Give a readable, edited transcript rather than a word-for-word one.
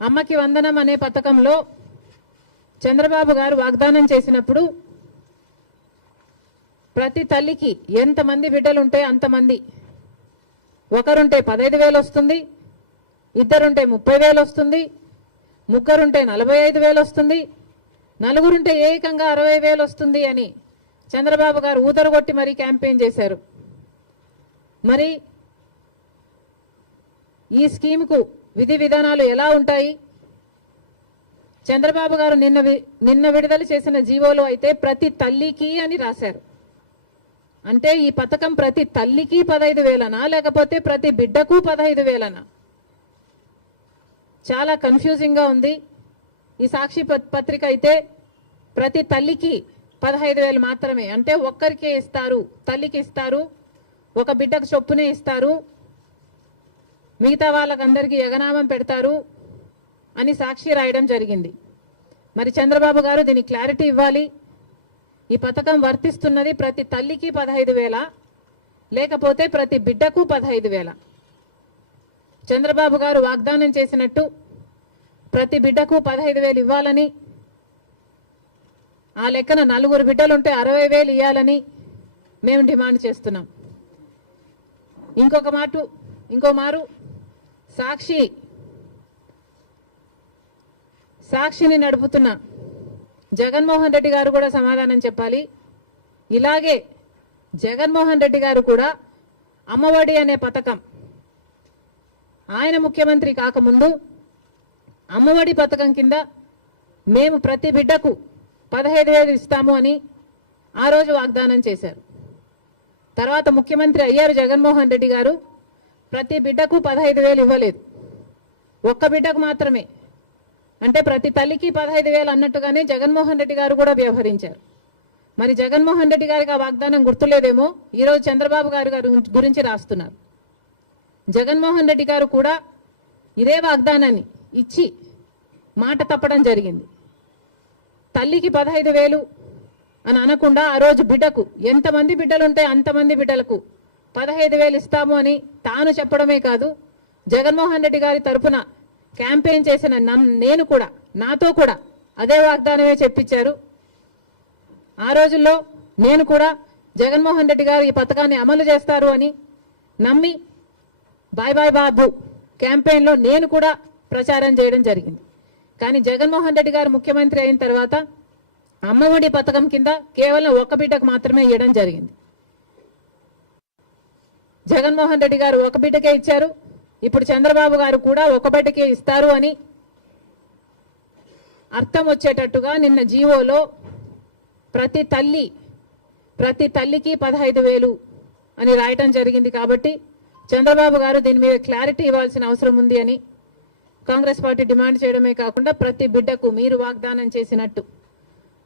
అమ్మకి వందనం అనే పథకంలో చంద్రబాబు గారు వాగ్దానం చేసినప్పుడు ప్రతి తల్లికి ఎంతమంది బిడ్డలు ఉంటే అంతమంది, ఒకరుంటే 15,000 వస్తుంది, ఇద్దరుంటే 30,000 వస్తుంది, ముగ్గురుంటే 45,000 వస్తుంది, నలుగురుంటే ఏకంగా 60,000 వస్తుంది అని చంద్రబాబు గారు ఊదరగొట్టి మరీ క్యాంపెయిన్ చేశారు. మరి ఈ స్కీమ్కు విధి విధానాలు ఎలా ఉంటాయి? చంద్రబాబు గారు నిన్న విడుదల చేసిన జీవోలో అయితే ప్రతి తల్లికి అని రాశారు. అంటే ఈ పథకం ప్రతి తల్లికి 15,000నా లేకపోతే ప్రతి బిడ్డకు 15,000నా? చాలా కన్ఫ్యూజింగ్ గా ఉంది. ఈ సాక్షి పత్రిక అయితే ప్రతి తల్లికి 15,000 మాత్రమే, అంటే ఒక్కరికే ఇస్తారు, తల్లికి ఇస్తారు, ఒక బిడ్డకు చొప్పునే ఇస్తారు, మిగతా వాళ్ళకందరికీ ఎగనామం పెడతారు అని సాక్షి రాయడం జరిగింది. మరి చంద్రబాబు గారు దీని క్లారిటీ ఇవ్వాలి. ఈ పథకం వర్తిస్తున్నది ప్రతి తల్లికి 15,000 లేకపోతే ప్రతి బిడ్డకు 15,000? చంద్రబాబు గారు వాగ్దానం చేసినట్టు ప్రతి బిడ్డకు 15,000 ఇవ్వాలని, ఆ లెక్కన నలుగురు బిడ్డలుంటే 60,000 ఇవ్వాలని మేము డిమాండ్ చేస్తున్నాం. ఇంకో మారు సాక్షిని నడుపుతున్న జగన్మోహన్ రెడ్డి గారు కూడా సమాధానం చెప్పాలి. ఇలాగే జగన్మోహన్ రెడ్డి గారు కూడా అమ్మఒడి అనే పథకం ఆయన ముఖ్యమంత్రి కాకముందు అమ్మఒడి పథకం కింద మేము ప్రతి బిడ్డకు 15,000 ఇస్తాము అని ఆ రోజు వాగ్దానం చేశారు. తర్వాత ముఖ్యమంత్రి అయ్యారు జగన్మోహన్ రెడ్డి గారు, ప్రతి బిడ్డకు 15,000 ఇవ్వలేదు, ఒక్క బిడ్డకు మాత్రమే, అంటే ప్రతి తల్లికి 15,000 అన్నట్టుగానే జగన్మోహన్ రెడ్డి గారు కూడా వ్యవహరించారు. మరి జగన్మోహన్ రెడ్డి గారికి ఆ వాగ్దానం గుర్తులేదేమో ఈరోజు చంద్రబాబు గారు గురించి రాస్తున్నారు. జగన్మోహన్ రెడ్డి గారు కూడా ఇదే వాగ్దానాన్ని ఇచ్చి మాట తప్పడం జరిగింది. తల్లికి 15,000 అని అనకుండా ఆ రోజు బిడ్డకు ఎంతమంది బిడ్డలుంటే అంతమంది బిడ్డలకు 15,000 ఇస్తాము అని తాను చెప్పడమే కాదు, జగన్మోహన్ రెడ్డి గారి తరఫున క్యాంపెయిన్ చేసిన నేను కూడా, నాతో కూడా అదే వాగ్దానమే చెప్పించారు. ఆ రోజుల్లో నేను కూడా జగన్మోహన్ రెడ్డి గారు ఈ పథకాన్ని అమలు చేస్తారు అని నమ్మి బాయ్ బాయ్ బాబు క్యాంపెయిన్లో నేను కూడా ప్రచారం చేయడం జరిగింది. కానీ జగన్మోహన్ రెడ్డి గారు ముఖ్యమంత్రి అయిన తర్వాత అమ్మఒడి పథకం కింద కేవలం ఒక్క బిడ్డకు మాత్రమే ఇవ్వడం జరిగింది. జగన్మోహన్ రెడ్డి గారు ఒక బిడ్డకే ఇచ్చారు, ఇప్పుడు చంద్రబాబు గారు కూడా ఒక బిడ్డకే ఇస్తారు అని అర్థం వచ్చేటట్టుగా నిన్న జీవోలో ప్రతి తల్లికి 15,000 అని రాయటం జరిగింది. కాబట్టి చంద్రబాబు గారు దీని మీద క్లారిటీ ఇవ్వాల్సిన అవసరం ఉంది అని కాంగ్రెస్ పార్టీ డిమాండ్ చేయడమే కాకుండా ప్రతి బిడ్డకు మీరు వాగ్దానం చేసినట్టు